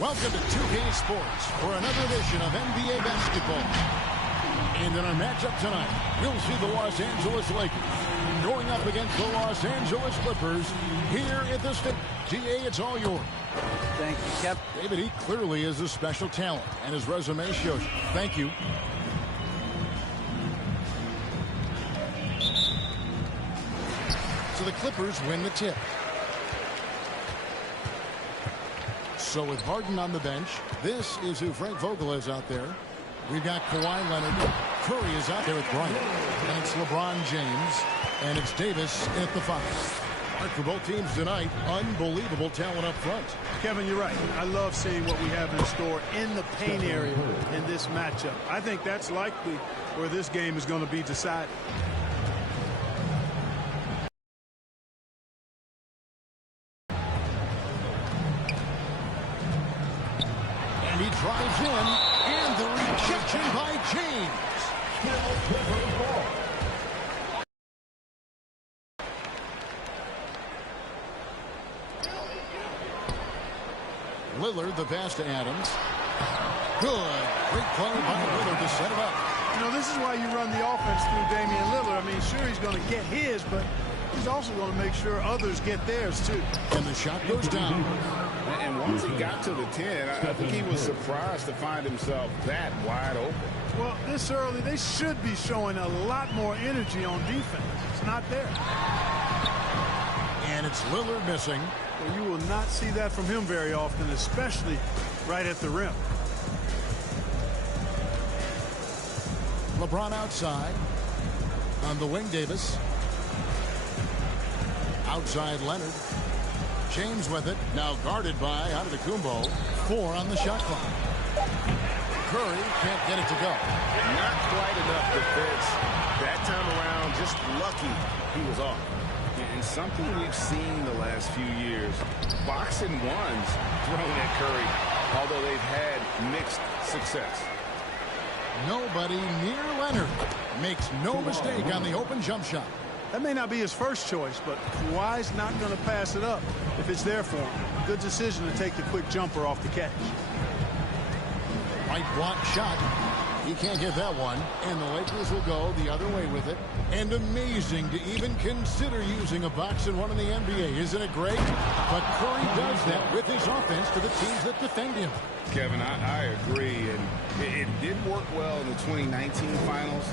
Welcome to 2K Sports for another edition of NBA basketball. And in our matchup tonight, we'll see the Los Angeles Lakers going up against the Los Angeles Clippers here at the state. GA, it's all yours. Thank you, Kev. David, he clearly is a special talent, and his resume shows. Thank you. So the Clippers win the tip. So with Harden on the bench, this is who Frank Vogel is out there. We've got Kawhi Leonard. Curry is out there with Bryant. And it's LeBron James. And it's Davis at the 5. Mark, for both teams tonight, unbelievable talent up front. Kevin, you're right. I love seeing what we have in store in the paint area in this matchup. I think that's likely where this game is going to be decided. He drives in, and the rejection by James. Lillard, the pass to Adams. Good. Great play by Lillard to set it up. You know, this is why you run the offense through Damian Lillard. I mean, sure, he's going to get his, but he's also going to make sure others get theirs, too. And the shot goes down. And once he got to the 10, I think he was surprised to find himself that wide open. Well, this early, they should be showing a lot more energy on defense. It's not there. And it's Lillard missing. Well, you will not see that from him very often, especially right at the rim. LeBron outside. On the wing, Davis. Outside, Leonard. James with it, now guarded by Antetokounmpo. 4 on the shot clock. Curry can't get it to go. Not quite enough defense. That time around, just lucky he was off. And something we've seen the last few years, boxing ones thrown at Curry, although they've had mixed success. Nobody near Leonard. Makes no mistake on the open jump shot. That may not be his first choice, but Kawhi's not going to pass it up if it's there for him. Good decision to take the quick jumper off the catch. Right block shot. He can't get that one. And the Lakers will go the other way with it. And amazing to even consider using a box and one in the NBA. Isn't it great? But Curry does that with his offense to the teams that defend him. Kevin, I agree. And it did work well in the 2019 finals.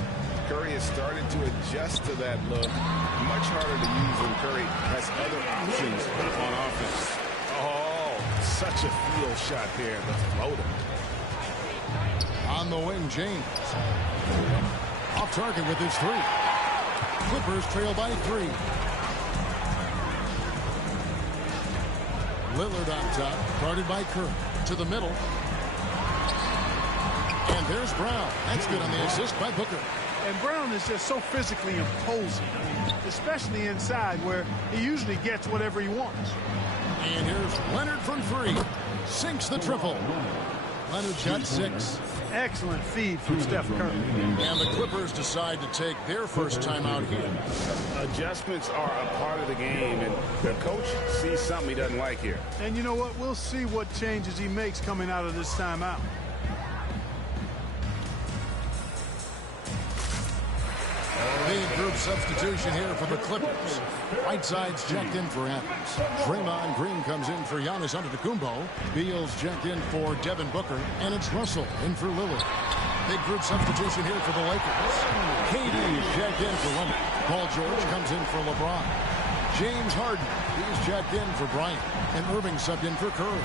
Curry has started to adjust to that look. Much harder to use when Curry has other options on offense. Oh, such a field shot there, the floater. On the wing, James. Off target with his 3. Clippers trail by 3. Lillard on top, guarded by Curry. To the middle. And there's Brown. That's good on the assist by Booker. And Brown is just so physically imposing, especially inside where he usually gets whatever he wants. And here's Leonard from 3. Sinks the triple. Leonard's got 6. Excellent feed from Steph Curry. And the Clippers decide to take their first timeout here. Adjustments are a part of the game, and the coach sees something he doesn't like here. And you know what? We'll see what changes he makes coming out of this timeout. Big group substitution here for the Clippers. Whiteside's checked in for Adams. Draymond Green comes in for Giannis Antetokounmpo. Beal's checked in for Devin Booker. And it's Russell in for Lillard. Big group substitution here for the Lakers. KD checked in for Leonard. Paul George comes in for LeBron. James Harden He's checked in for Bryant, and Irving subbed in for Curry.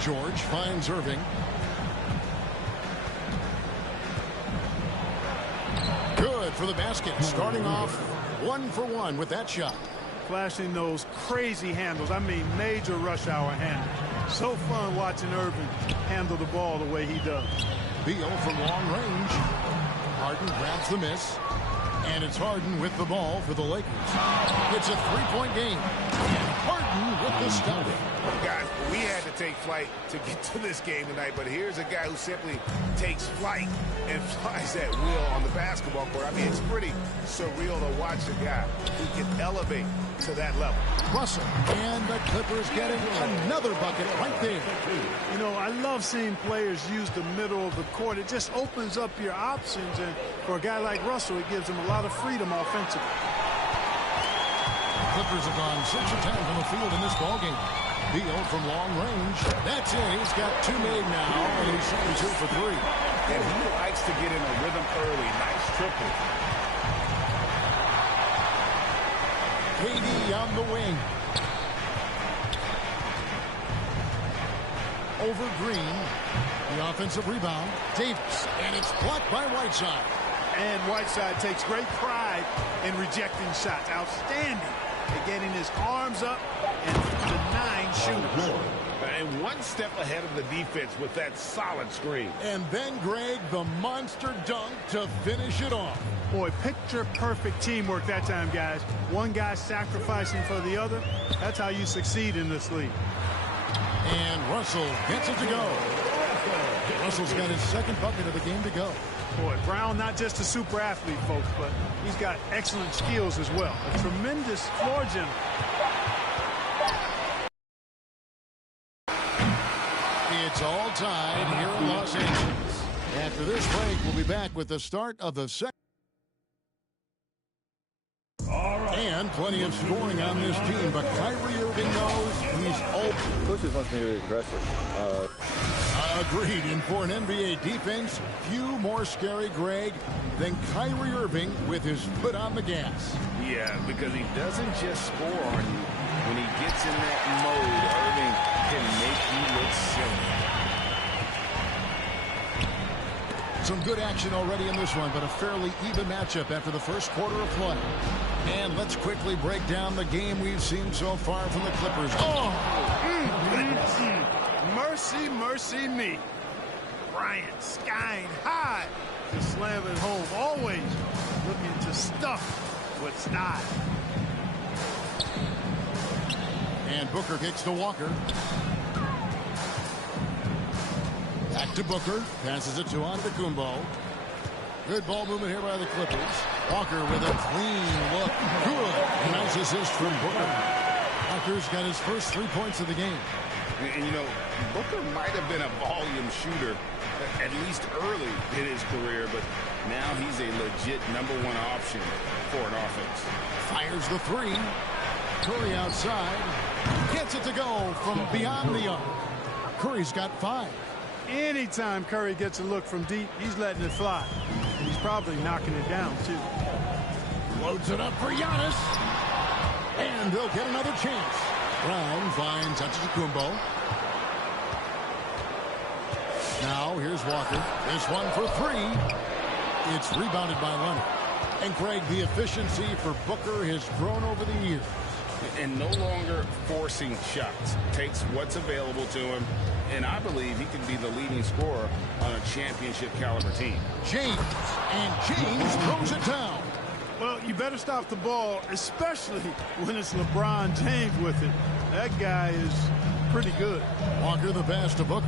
George finds Irving. Good for the basket. Starting off 1-for-1 with that shot. Flashing those crazy handles. I mean, major rush hour handles. So fun watching Irving handle the ball the way he does. Beal from long range. Harden grabs the miss. And it's Harden with the ball for the Lakers. It's a three-point game. And Harden with the stop. Guys, we had to take flight to get to this game tonight, but here's a guy who simply takes flight and flies at will on the basketball court. I mean, it's pretty surreal to watch a guy who can elevate to that level. Russell, and the Clippers getting another bucket right there. You know, I love seeing players use the middle of the court. It just opens up your options, and for a guy like Russell, it gives him a lot of freedom offensively. Clippers have gone 6 of 10 from the field in this ballgame. Beal from long range. That's it. He's got 2 made now, and he's shooting 2 for 3. And he likes to get in a rhythm early. Nice triple. KD on the wing. Over Green. The offensive rebound. Davis. And it's blocked by Whiteside. And Whiteside takes great pride in rejecting shots. Outstanding at getting his arms up and denying shooters. And one step ahead of the defense with that solid screen. And then Greg, the monster dunk to finish it off. Boy, picture-perfect teamwork that time, guys. One guy sacrificing for the other. That's how you succeed in this league. And Russell gets it to go. Russell's got his second bucket of the game to go. Boy, Brown, not just a super athlete, folks, but he's got excellent skills as well. A tremendous floor general. It's all tied here in Los Angeles. After this break, we'll be back with the start of the second. And plenty of scoring on this team, but Kyrie Irving knows he's open. Coaches wants me to be aggressive. Agreed. And for an NBA defense, few more scary, Greg, than Kyrie Irving with his foot on the gas. Yeah, because he doesn't just score on you. When he gets in that mode, Irving can make you look silly. Some good action already in this one, but a fairly even matchup after the first quarter of play. And let's quickly break down the game we've seen so far from the Clippers. Mercy, mercy me. Bryant skying high to slam it home. Always looking to stuff with style. And Booker kicks to Walker. Back to Booker. Passes it to Antetokounmpo. Good ball movement here by the Clippers. Walker with a clean look. Good. Nice assist from Booker. Walker's got his first 3 points of the game. And, you know, Booker might have been a volume shooter, at least early in his career, but now he's a legit #1 option for an offense. Fires the 3. Curry outside. Gets it to go from beyond the arc. Curry's got 5. Anytime Curry gets a look from deep, he's letting it fly. And he's probably knocking it down, too. Loads it up for Giannis. And they'll get another chance. Brown finds Antetokounmpo. Now here's Walker. This one for 3. It's rebounded by Leonard. And Greg, the efficiency for Booker has grown over the years. And no longer forcing shots. Takes what's available to him. And I believe he can be the leading scorer on a championship caliber team. James. And James throws it down. Well, you better stop the ball, especially when it's LeBron James with it. That guy is pretty good. Walker the pass to Booker.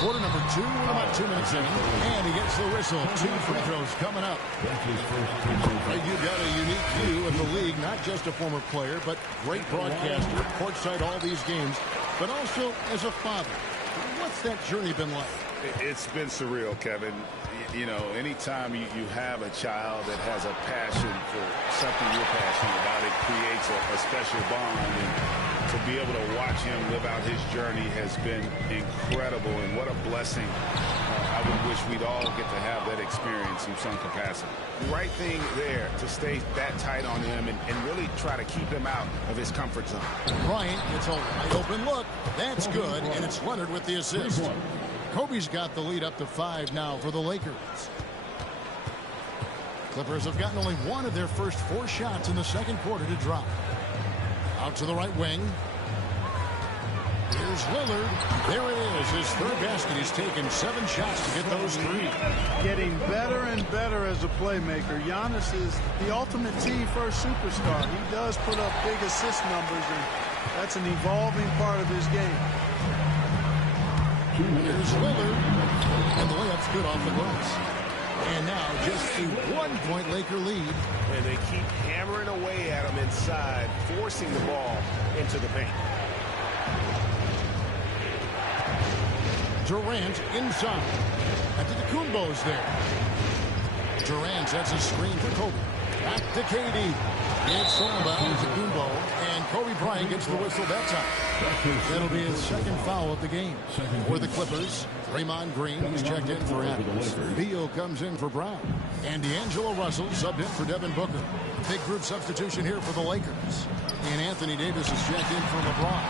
Quarter number 2, we're about 2 minutes in. And he gets the whistle. 2 free throws coming up. You've got a unique view of the league, not just a former player, but great broadcaster, courtside all these games, but also as a father. What's that journey been like? It's been surreal, Kevin. You know, anytime you have a child that has a passion for something you're passionate about, it creates a special bond. And to be able to watch him live out his journey has been incredible, and what a blessing. I would wish we'd all get to have that experience in some capacity. The right thing there to stay that tight on him and really try to keep him out of his comfort zone. Bryant gets a wide open look. That's good, and it's Leonard with the assist. Kobe's got the lead up to 5 now for the Lakers. Clippers have gotten only one of their first 4 shots in the second quarter to drop. Out to the right wing. Here's Lillard. There it is, his third basket. He's taken 7 shots to get those 3. Getting better and better as a playmaker. Giannis is the ultimate team-first superstar. He does put up big assist numbers, and that's an evolving part of his game. Here's Lillard. And the layup's good off the glass. And now just a 1-point Laker lead. And they keep hammering away at him inside, forcing the ball into the paint. Durant inside. Antetokounmpo's there. Durant sets a screen for Kobe. Back to KD. It's all about Antetokounmpo. And Kobe Bryant gets the whistle that time. That'll be his second foul of the game. For the Clippers, Draymond Green is checked in for Adams. Beal comes in for Brown. And D'Angelo Russell subbed in for Devin Booker. Big group substitution here for the Lakers. And Anthony Davis is checked in for LeBron.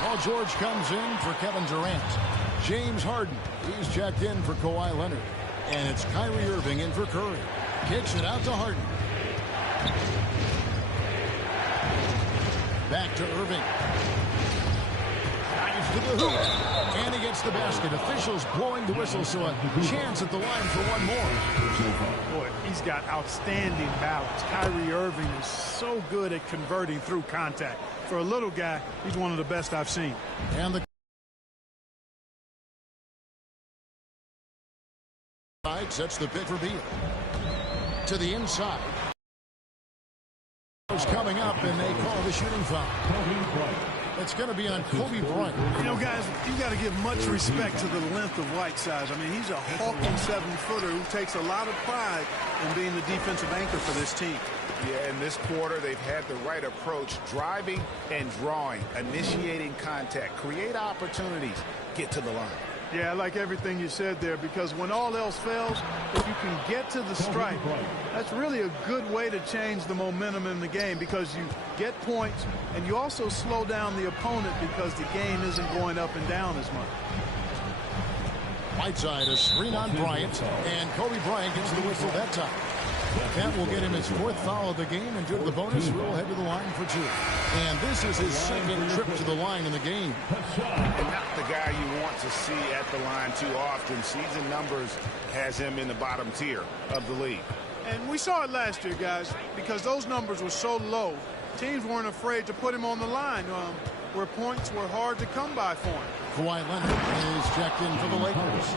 Paul George comes in for Kevin Durant. James Harden, he's checked in for Kawhi Leonard. And it's Kyrie Irving in for Curry. Kicks it out to Harden. Back to Irving. Dives to the hoop. And he gets the basket. Officials blowing the whistle, so a chance at the line for one more. Boy, he's got outstanding balance. Kyrie Irving is so good at converting through contact. For a little guy, he's one of the best I've seen. And the sets the pick for Beal. To the inside. Coming up, and they call the shooting foul. It's going to be on Kobe Bryant. You know, guys, you got to give much respect to the length of Whiteside. I mean, he's a hulking 7-footer who takes a lot of pride in being the defensive anchor for this team. Yeah, in this quarter, they've had the right approach, driving and drawing, initiating contact, create opportunities, get to the line. Yeah, I like everything you said there, because when all else fails, if you can get to the stripe, that's really a good way to change the momentum in the game, because you get points and you also slow down the opponent because the game isn't going up and down as much. Whiteside, a screen on Bryant, and Kobe Bryant gets the whistle that time. That will get him his 4th foul of the game, and due to the bonus rule, head to the line for 2. And this is his second trip to the line in the game. And not the guy you want to see at the line too often. Season numbers has him in the bottom tier of the league. And we saw it last year, guys, because those numbers were so low. Teams weren't afraid to put him on the line where points were hard to come by for him. Kawhi Leonard is checked in for the Lakers.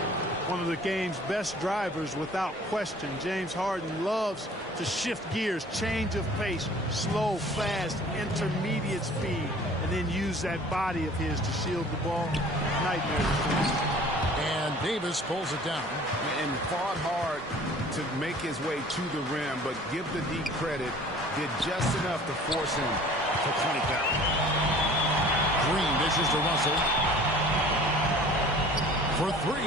One of the game's best drivers without question. James Harden loves to shift gears, change of pace, slow, fast, intermediate speed, and then use that body of his to shield the ball. Nightmare. And Davis pulls it down. And fought hard to make his way to the rim, but give the deep credit, did just enough to force him to 20 foul. Green dishes to Russell. For 3.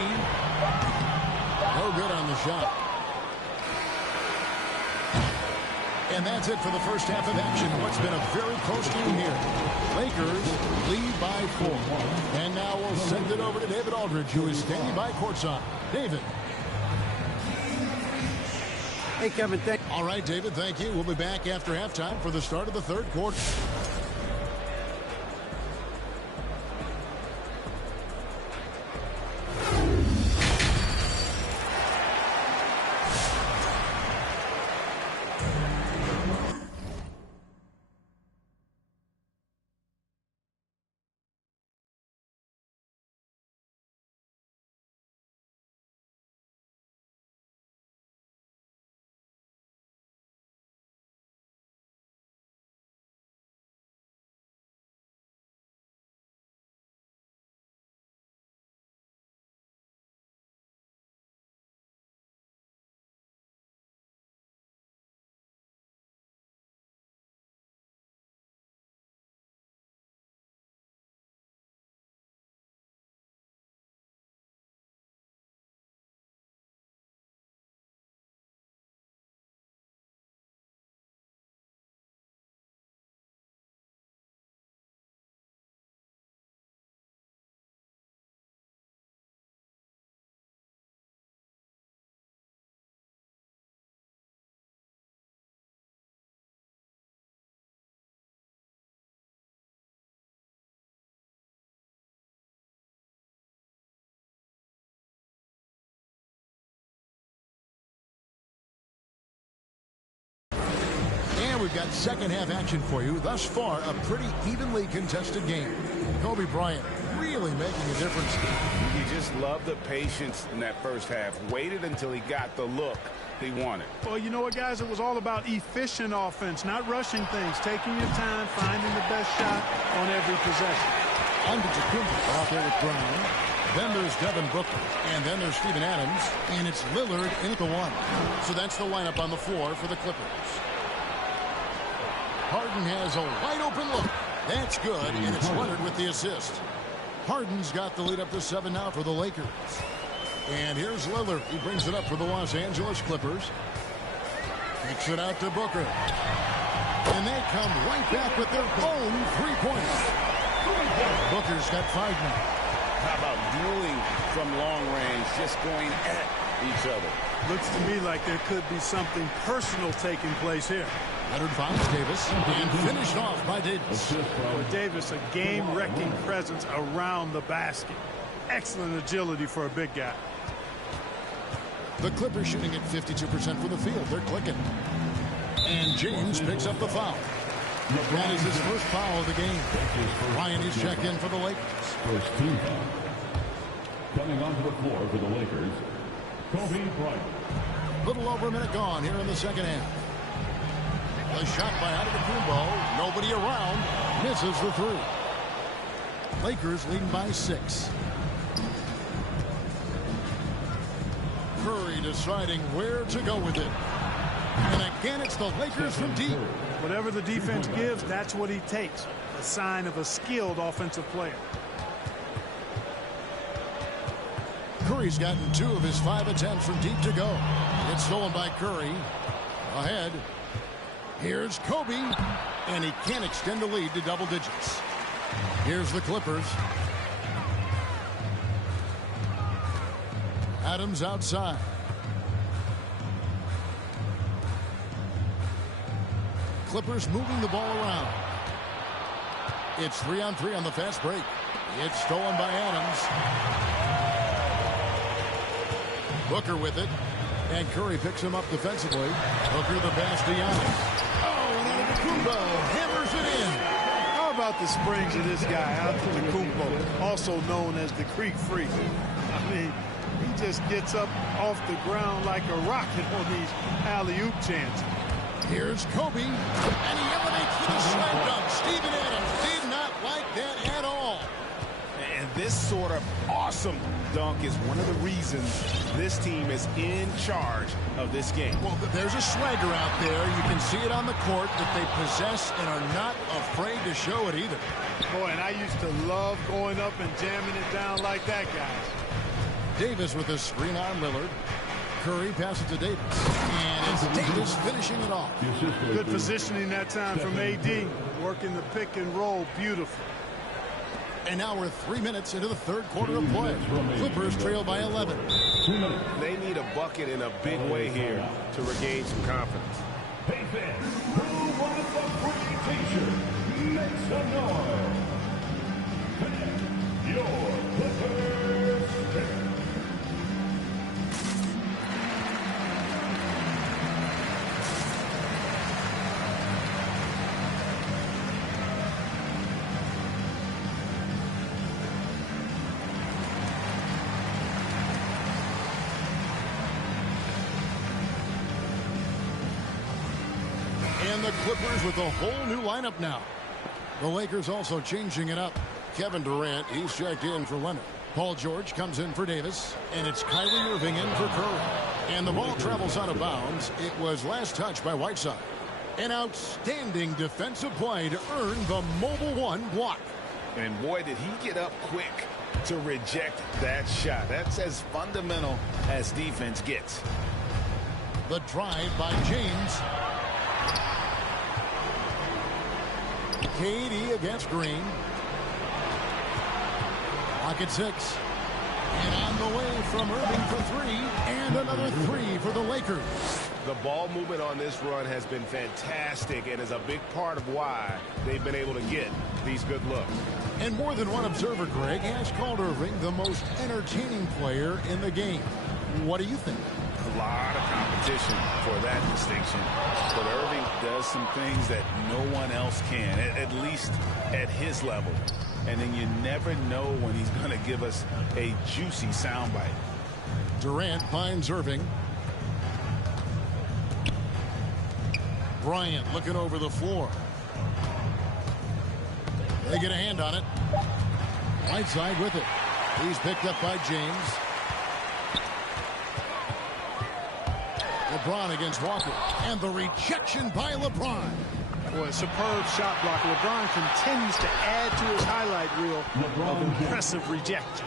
No good on the shot. And that's it for the first half of action. What's been a very close game here. Lakers lead by 4. And now we'll send it over to David Aldridge, who is standing by courtside. David. Hey, Kevin. All right, David, thank you. We'll be back after halftime for the start of the third quarter. we've got second half action for you. Thus far, a pretty evenly contested game. Kobe Bryant really making a difference. You just love the patience in that first half. Waited until he got the look he wanted. Well, you know what, guys? It was all about efficient offense, not rushing things, taking your time, finding the best shot on every possession. Antetokounmpo out there with Brown. Then there's Devin Booker. And then there's Steven Adams. And it's Lillard in at the one. So that's the lineup on the floor for the Clippers. Harden has a wide open look. That's good. And it's Leonard with the assist. Harden's got the lead up to 7 now for the Lakers. And here's Lillard. He brings it up for the Los Angeles Clippers. Kicks it out to Booker. And they come right back with their own three-pointer. Booker's got 5 now. How about dueling from long range, just going at each other? Looks to me like there could be something personal taking place here. Leonard finds Davis and finished off by Davis. For Davis, a game-wrecking presence around the basket. Excellent agility for a big guy. The Clippers shooting at 52% from the field. They're clicking. And James picks up the foul. That is his first foul of the game. Ryan is checked in for the Lakers. First team foul. Coming onto the floor for the Lakers, Kobe Bryant. Little over a minute gone here in the second half. A shot by Antetokounmpo. Nobody around. Misses the 3. Lakers leading by 6. Curry deciding where to go with it. And again, it's the Lakers from deep. Whatever the defense gives, that's what he takes. A sign of a skilled offensive player. Curry's gotten 2 of his 5 attempts from deep to go. It's stolen by Curry. Ahead. Here's Kobe. And he can't extend the lead to double digits. Here's the Clippers. Adams outside. Clippers moving the ball around. It's 3-on-3 on the fast break. It's stolen by Adams. Booker with it. And Curry picks him up defensively. Booker the pass to Giannis. Oh, and Antetokounmpo hammers it in. How about the springs of this guy, Antetokounmpo, also known as the Creek Freak? I mean, he just gets up off the ground like a rocket on these alley-oop chances. Here's Kobe, and he elevates for the slam dunk. Steven Adams did not like that at all. And this sort of awesome dunk is one of the reasons this team is in charge of this game. Well, there's a swagger out there. You can see it on the court that they possess and are not afraid to show it either. Boy, and I used to love going up and jamming it down like that, guys. Davis with a screen on Lillard. Curry passes to Davis. And it's Davis finishing it off. Good positioning that time from AD. Working the pick and roll beautiful. And now we're 3 minutes into the third quarter of play. Clippers trail by 11. They need a bucket in a big way here to regain some confidence. Hey fans, who wants the free t-shirt? Make some noise. Connect your Clippers sticker. And the Clippers with a whole new lineup now. The Lakers also changing it up. Kevin Durant, he's checked in for Leonard. Paul George comes in for Davis. And it's Kyrie Irving in for Curry. And the ball travels out of bounds. It was last touched by Whiteside. An outstanding defensive play to earn the Mobile One block. And boy, did he get up quick to reject that shot. That's as fundamental as defense gets. The drive by James. KD against Green. Clock at 6. And on the way from Irving for 3. And another 3 for the Lakers. The ball movement on this run has been fantastic and is a big part of why they've been able to get these good looks. And more than one observer, Greg, has called Irving the most entertaining player in the game. What do you think? lot of competition for that distinction. But Irving does some things that no one else can, at least at his level. And then you never know when he's going to give us a juicy soundbite. Durant finds Irving. Bryant looking over the floor. They get a hand on it. Whiteside with it. He's picked up by James. LeBron against Walker. And the rejection by LeBron. Boy, superb shot blocker. LeBron continues to add to his highlight reel of impressive rejection.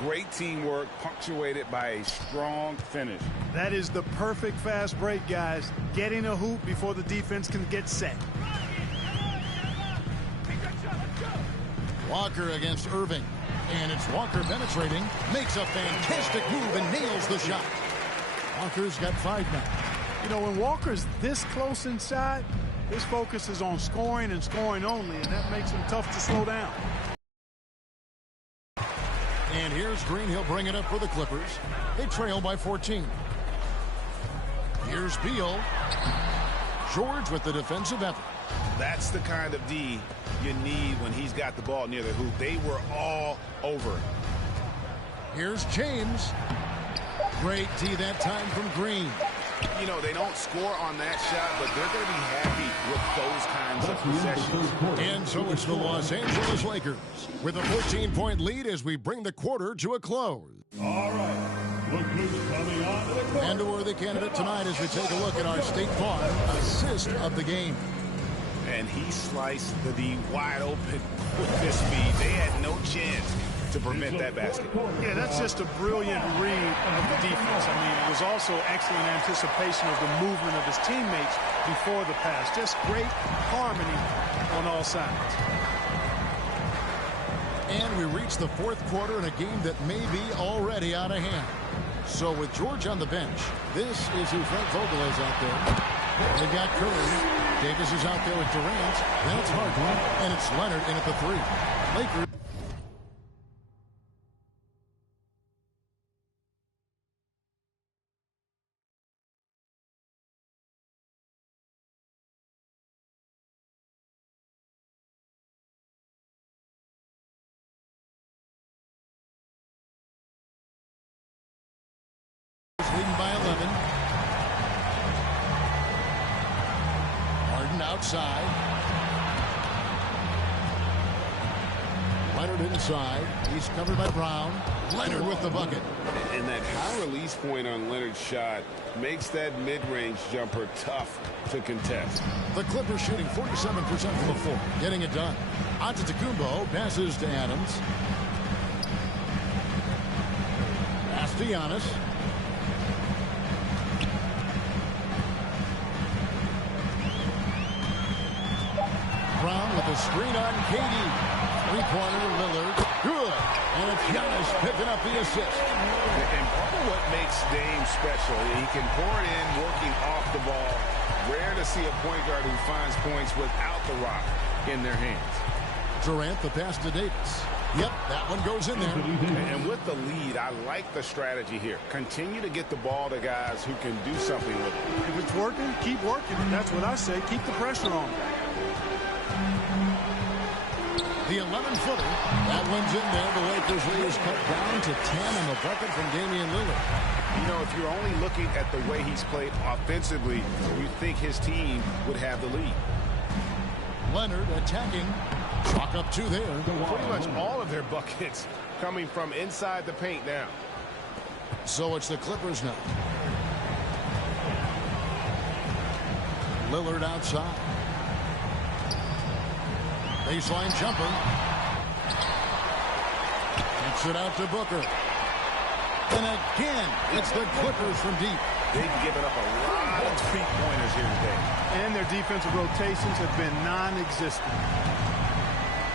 Great teamwork punctuated by a strong finish. That is the perfect fast break, guys. Getting a hoop before the defense can get set. Walker against Irving. And it's Walker penetrating. Makes a fantastic move and nails the shot. Walker's got 5 now. You know, when Walker's this close inside, his focus is on scoring and scoring only, and that makes him tough to slow down. And here's Green. He'll bring it up for the Clippers. They trail by 14. Here's Beal. George with the defensive effort. That's the kind of D you need when he's got the ball near the hoop. They were all over. Here's James. Great D that time from Green. You know, they don't score on that shot, but they're going to be happy with those kinds of possessions. And so it's the Los Angeles Lakers with a 14-point lead as we bring the quarter to a close. All right. Look who's coming on to the court. And a worthy candidate tonight as we take a look at our State Farm assist of the game. And he sliced the D wide open with this speed. They had no chance to prevent that basket. Yeah, that's just a brilliant read of the defense. I mean, it was also excellent anticipation of the movement of his teammates before the pass. Just great harmony on all sides. And we reach the 4th quarter in a game that may be already out of hand. So with George on the bench, this is who Frank Vogel is out there. They've got Curry. Davis is out there with Durant. Then it's Harden. And it's Leonard in at the 3. Lakers. Leading by 11. Harden outside. Leonard inside. He's covered by Brown. Leonard with the bucket. And that high release point on Leonard's shot makes that mid-range jumper tough to contest. The Clippers shooting 47% from the floor. Getting it done. Antetokounmpo passes to Adams. Pass to Giannis. Brown with a screen on Katie. 3-pointer Lillard. Good. And it's Giannis picking up the assist. And part of what makes Dame special, he can pour it in working off the ball. Rare to see a point guard who finds points without the rock in their hands. Durant, the pass to Davis. Yep, that one goes in there. And with the lead, I like the strategy here. Continue to get the ball to guys who can do something with it. If it's working, keep working. That's what I say. Keep the pressure on. The 11-footer. That one's in there. The Lakers lead is cut down to 10 on the bucket from Damian Lillard. You know, if you're only looking at the way he's played offensively, you think his team would have the lead. Leonard attacking. Chalk up 2 there. Pretty much all of their buckets coming from inside the paint now. So it's the Clippers now. Lillard outside. Baseline jumper. Kicks it out to Booker. And again, it's the Clippers from deep. They've given up a lot of three-pointers here today. And their defensive rotations have been non-existent.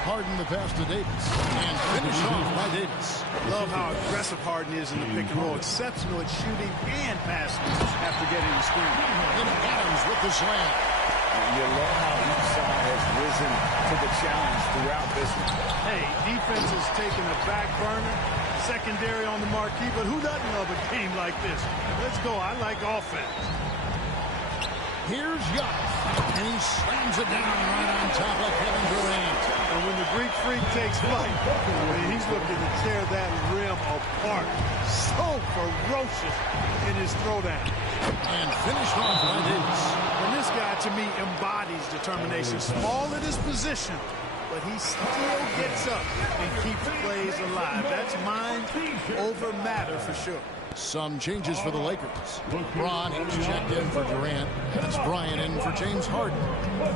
Harden the pass to Davis. And finish off by Davis. Love how aggressive Harden is in the pick and roll. Exceptional at shooting and passing after getting the screen. And Adams with the slam. You love how each side has risen to the challenge throughout this one. Hey, defense is taking a back burner. secondary on the marquee, but who doesn't love a game like this? Let's go. I like offense. Here's Giannis, and he slams it down right on top of Kevin Durant. And when the Greek Freak takes flight, I mean, he's looking to tear that rim apart. So ferocious in his throwdown. And finished off by Davis. And this guy, to me, embodies determination. Small at his position, but he still gets up and keeps plays alive. That's mind over matter for sure. Some changes for the Lakers. Bron is checked in for Durant. That's Bryant in for James Harden.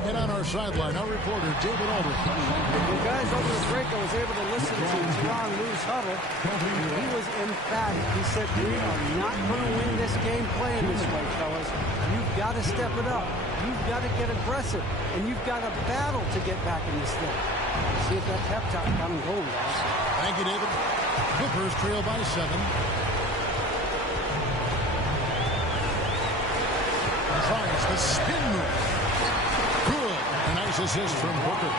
And on our sideline, our reporter, David Aldridge. Well, guys, over the break, I was able to listen to Teron Lou's huddle. He was emphatic. He said, we are not going to win this game playing this way, fellas. You've got to step it up. You've got to get aggressive. And you've got to battle to get back in this thing. See if that pep talk got him going, guys. Thank you, David. Clippers trail by 7. Tries the spin move. Good. A nice assist from Booker.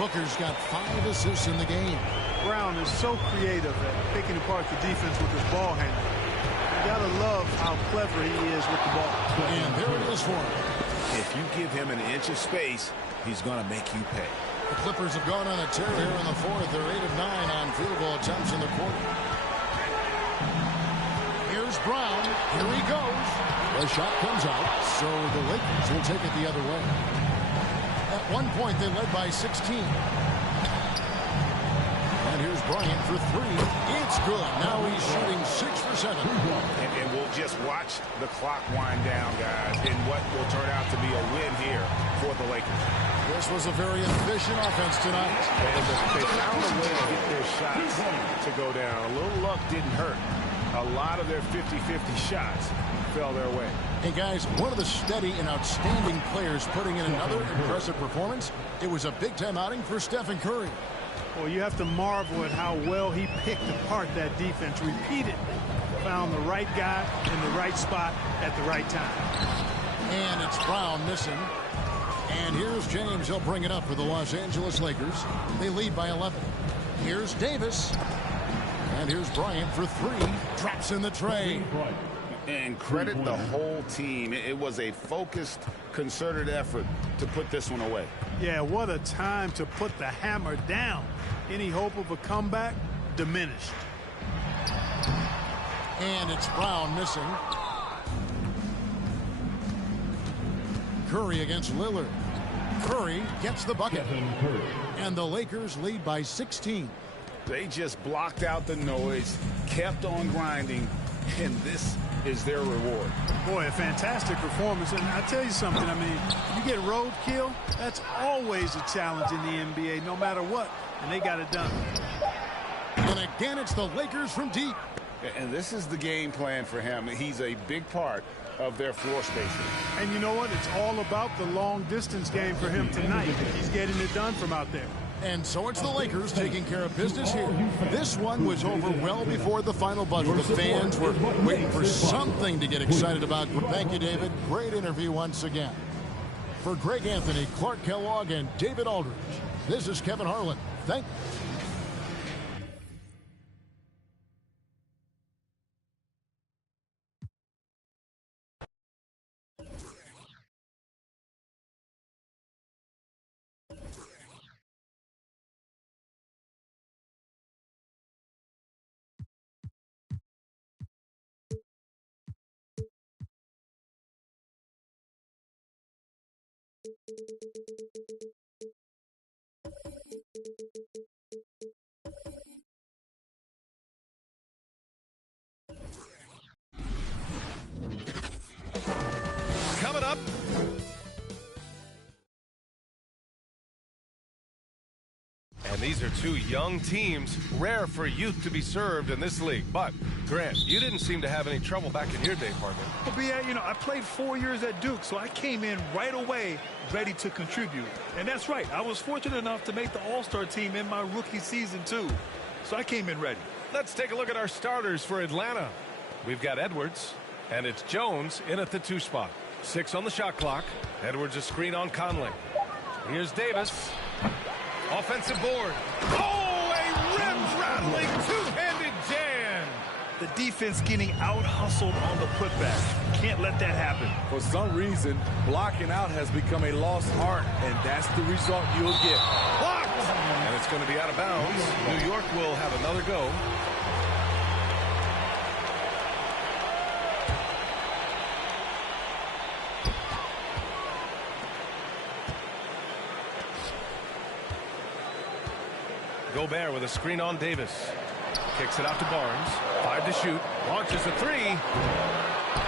Booker's got 5 assists in the game. Brown is so creative at picking apart the defense with his ball handle. You gotta love how clever he is with the ball. And there it is for him. If you give him an inch of space, he's going to make you pay. The Clippers have gone on a tear here in the 4th. They're 8 of 9 on field goal attempts in the quarter. Here's Brown. Here he goes. The shot comes out, so the Lakers will take it the other way. At one point, they led by 16. And here's Bryant for 3. It's good. Now he's shooting 6 for 7. And we'll just watch the clock wind down, guys, in what will turn out to be a win here for the Lakers. This was a very efficient offense tonight. And they found a way to get their shots to go down. A little luck didn't hurt. A lot of their 50-50 shots fell their way. Hey, guys, one of the steady and outstanding players putting in another impressive performance. It was a big-time outing for Stephen Curry. Well, you have to marvel at how well he picked apart that defense repeatedly. Found the right guy in the right spot at the right time. And it's Brown missing. And here's James. He'll bring it up for the Los Angeles Lakers. They lead by 11. Here's Davis. And here's Bryant for 3. Drops in the tray. And credit the whole team. It was a focused, concerted effort to put this one away. Yeah, what a time to put the hammer down. Any hope of a comeback diminished. And it's Brown missing. Curry against Lillard. Curry gets the bucket. And the Lakers lead by 16. They just blocked out the noise, kept on grinding, and this is their reward. Boy, a fantastic performance. And I tell you something, I mean, you get roadkill, that's always a challenge in the NBA, no matter what. And they got it done. And again, it's the Lakers from deep. And this is the game plan for him. He's a big part of their floor spacing. And you know what? It's all about the long distance game for him tonight. He's getting it done from out there. And so it's the Lakers taking care of business here. This one was over well before the final buzzer. The fans were waiting for something to get excited about. Thank you, David. Great interview once again. For Greg Anthony, Clark Kellogg, and David Aldridge, this is Kevin Harlan. Thank you. Coming up. And these are 2 young teams, rare for youth to be served in this league. But, Grant, you didn't seem to have any trouble back in your day, partner. Well, B.A., you know, I played 4 years at Duke, so I came in right away ready to contribute. And that's right. I was fortunate enough to make the All-Star team in my rookie season, too. So I came in ready. Let's take a look at our starters for Atlanta. We've got Edwards, and it's Jones in at the 2 spot. 6 on the shot clock. Edwards a screen on Conley. Here's Davis. Offensive board. Oh, a rim-rattling two-handed jam. The defense getting out-hustled on the putback. Can't let that happen. For some reason, blocking out has become a lost art, and that's the result you'll get. Blocked! And it's going to be out of bounds. New York will have another go. Gobert with a screen on Davis. Kicks it out to Barnes. 5 to shoot. Launches a three.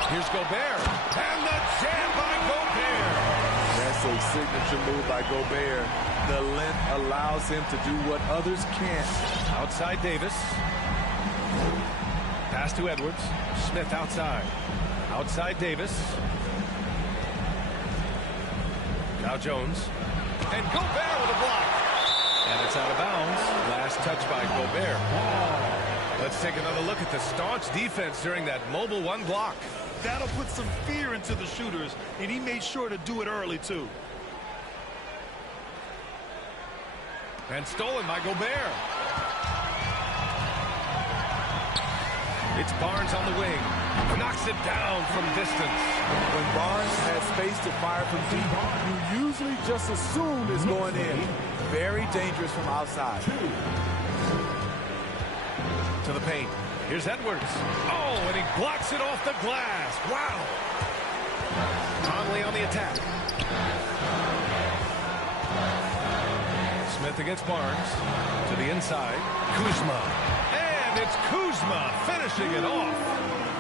Here's Gobert. And the jam by Gobert. That's a signature move by Gobert. The length allows him to do what others can't. Outside Davis. Pass to Edwards. Smith outside. Outside Davis. Now Jones. And Gobert with a block. And it's out of bounds. Last touch by Gobert. Let's take another look at the staunch defense during that mobile one block. That'll put some fear into the shooters, and he made sure to do it early, too. And stolen by Gobert. It's Barnes on the wing. Knocks it down from distance. When Barnes has space to fire from deep, you usually just assume it's going in. Very dangerous from outside. To the paint. Here's Edwards. Oh, and he blocks it off the glass. Wow. Conley on the attack. Smith against Barnes. To the inside. Kuzma. And it's Kuzma finishing it off.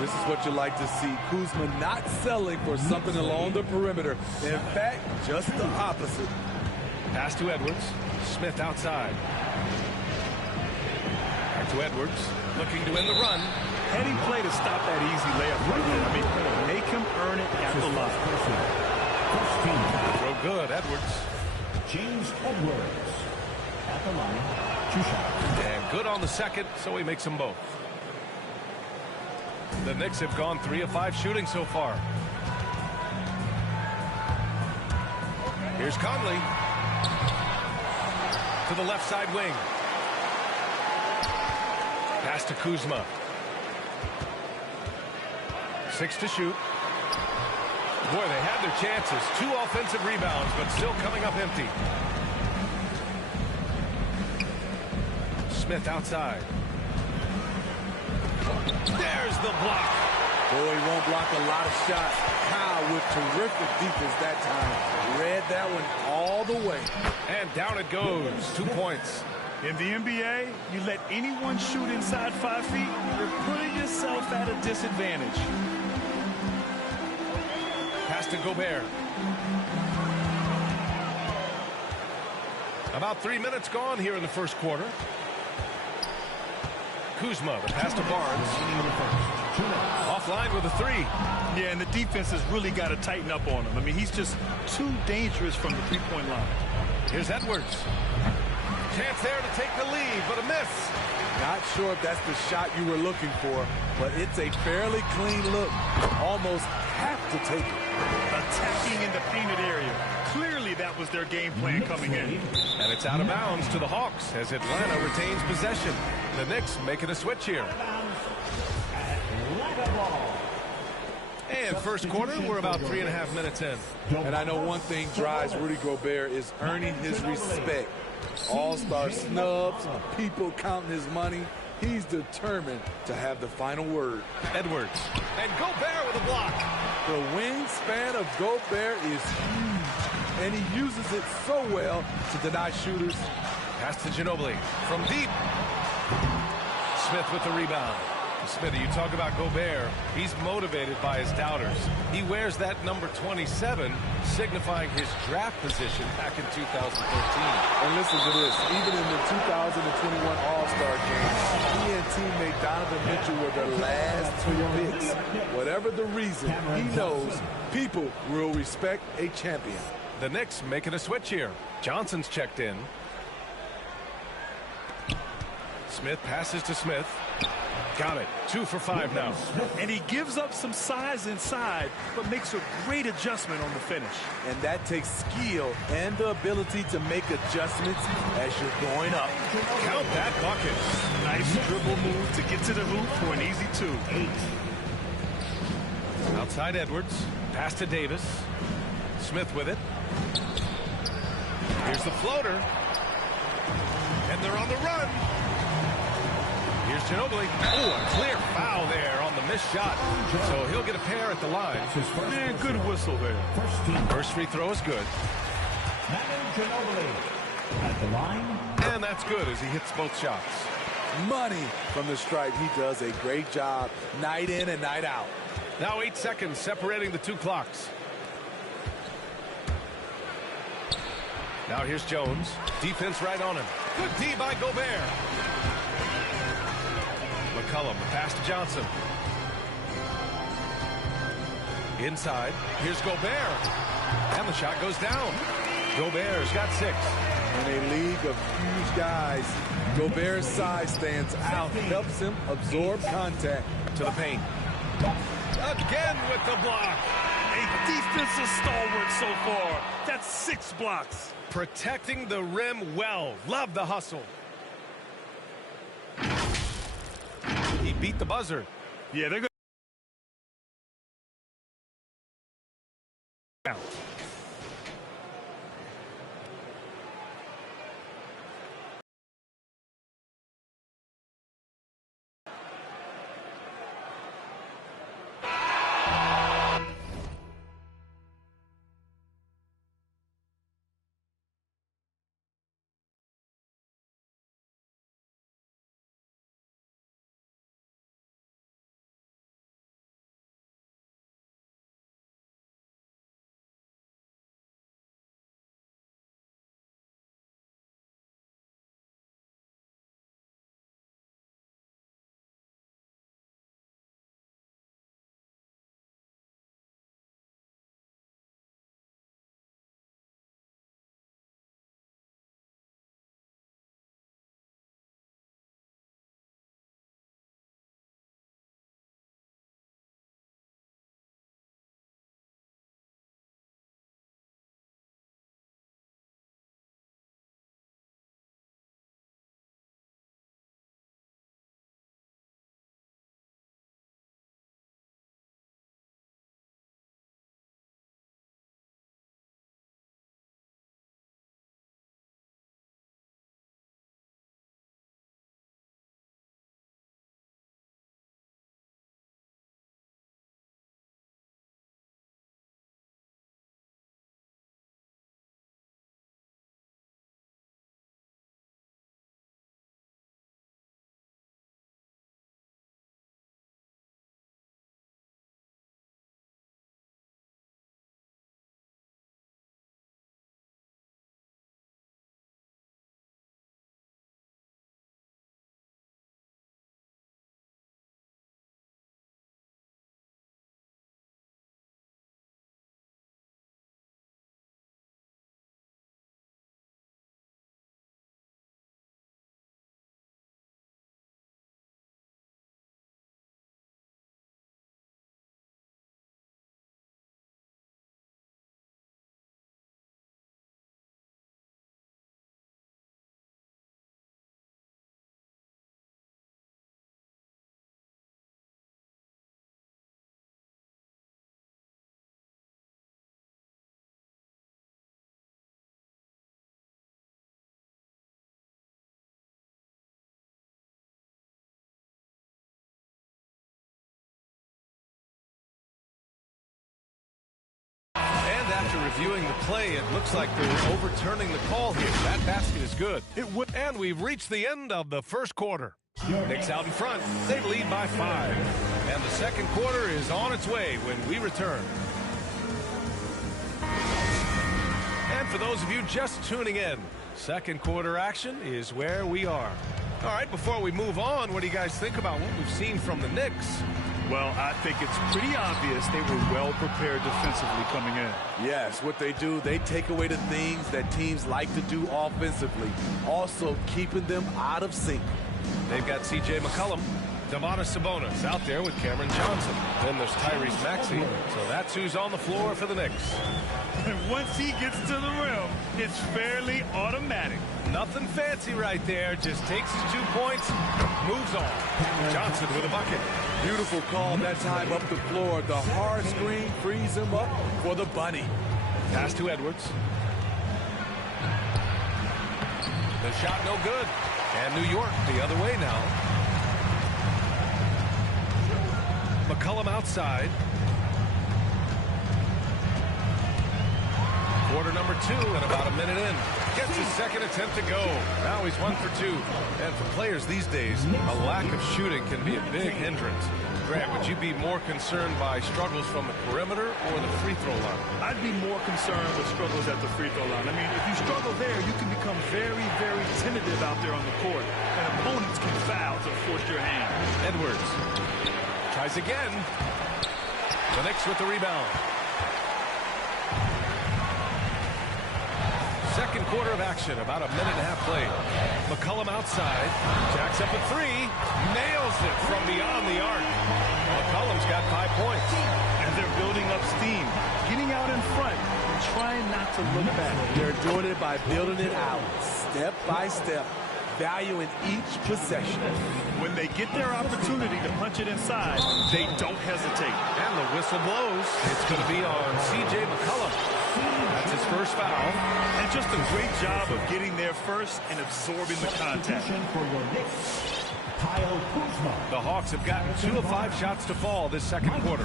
This is what you like to see. Kuzma not selling for something along the perimeter. In fact, just the opposite. Pass to Edwards. Smith outside. Back to Edwards. Looking to win the run. Heading play to stop that easy layup right there. I mean, make him earn it at the line. Throw good, Edwards. James Edwards at the line. 2 shots. And good on the second, so he makes them both. The Knicks have gone 3 of 5 shooting so far. Here's Conley. To the left side wing. Pass to Kuzma. 6 to shoot. Boy, they had their chances. 2 offensive rebounds, but still coming up empty. Smith outside. There's the block. Boy, he won't block a lot of shots. Kyle with terrific defense that time. Read that one all the way. And down it goes. 2 points. In the NBA, you let anyone shoot inside 5 feet, you're putting yourself at a disadvantage. Pass to Gobert. About 3 minutes gone here in the first quarter. Kuzma, the pass to Barnes. Offline with a three. Yeah, and the defense has really got to tighten up on him. I mean, he's just too dangerous from the three-point line. Here's Edwards. Chance there to take the lead, but a miss. Not sure if that's the shot you were looking for, but it's a fairly clean look. Almost have to take it. Attacking in the painted area. Clearly that was their game plan coming in. And it's out of bounds to the Hawks as Atlanta retains possession. The Knicks making a switch here. And first quarter, we're about 3.5 minutes in. And I know one thing drives Rudy Gobert is earning his respect. All-star snubs, people counting his money. He's determined to have the final word. Edwards. And Gobert with a block. The wingspan of Gobert is huge, and he uses it so well to deny shooters. Pass to Ginobili from deep. Smith with the rebound. Smithy, you talk about Gobert. He's motivated by his doubters. He wears that number 27, signifying his draft position back in 2013. And listen to this. Even in the 2021 All-Star game, he and teammate Donovan Mitchell were the last 2 picks. Whatever the reason, he knows people will respect a champion. The Knicks making a switch here. Johnson's checked in. Smith passes to Smith. Got it. 2 for 5 now. And he gives up some size inside, but makes a great adjustment on the finish. And that takes skill and the ability to make adjustments as you're going up. Count that bucket. Nice dribble move to get to the hoop for an easy 2. Outside Edwards. Pass to Davis. Smith with it. Here's the floater. And they're on the run. Here's Ginobili. Oh, a clear foul there on the missed shot. So he'll get a pair at the line. Man, good whistle there. First free throw is good. Ginobili at the line. And that's good as he hits both shots. Money from the stripe. He does a great job night in and night out. Now 8 seconds separating the 2 clocks. Now here's Jones. Defense right on him. Good D by Gobert. McCollum, pass to Johnson. Inside. Here's Gobert. And the shot goes down. Gobert's got 6. In a league of huge guys, Gobert's size stands out, helps him absorb contact. To the paint. Again with the block. A defensive stalwart so far. That's 6 blocks. Protecting the rim well. Love the hustle. He beat the buzzer. Yeah, they're good. After reviewing the play, it looks like they're overturning the call here. That basket is good. And we've reached the end of the first quarter. Knicks out in front. They lead by 5. And the second quarter is on its way when we return. And for those of you just tuning in, second quarter action is where we are. All right, before we move on, what do you guys think about what we've seen from the Knicks? Well, I think it's pretty obvious they were well prepared defensively coming in. Yes, what they do, they take away the things that teams like to do offensively, also keeping them out of sync. They've got C.J. McCollum. Domantas Sabonis out there with Cameron Johnson. Then there's Tyrese Maxey. So that's who's on the floor for the Knicks. And once he gets to the rim, it's fairly automatic. Nothing fancy right there. Just takes his 2 points, moves on. Johnson with a bucket. Beautiful call that time up the floor. The hard screen frees him up for the bunny. Pass to Edwards. The shot no good. And New York the other way now. McCollum outside. Quarter number 2 and about a minute in. Gets his second attempt to go. Now he's 1 for 2. And for players these days, a lack of shooting can be a big hindrance. Grant, would you be more concerned by struggles from the perimeter or the free throw line? I'd be more concerned with struggles at the free throw line. I mean, if you struggle there, you can become very, very tentative out there on the court. And opponents can foul to force your hand. Edwards tries again. The Knicks with the rebound. Second quarter of action, about a minute and a half played. McCollum outside, jacks up a 3, nails it from beyond the arc. McCollum's got 5 points. And they're building up steam, getting out in front, and trying not to look back. They're doing it by building it out, step by step, valuing each possession. When they get their opportunity to punch it inside, they don't hesitate. And the whistle blows. It's going to be on C.J. McCollum. That's his first foul. And just a great job of getting there first and absorbing the contact. The Hawks have gotten 2 of 5 shots to fall this second quarter.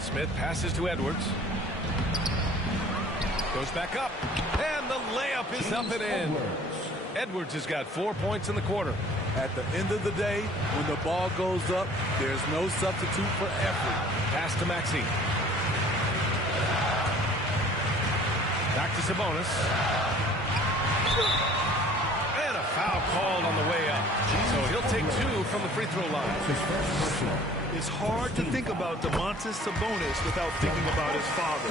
Smith passes to Edwards. Goes back up. And the layup is up and in. Edwards has got 4 points in the quarter. At the end of the day, when the ball goes up, there's no substitute for effort. Pass to Maxey. Back to Sabonis. And a foul called on the way up. So he'll take 2 from the free throw line. It's hard to think about Domantas Sabonis without thinking about his father.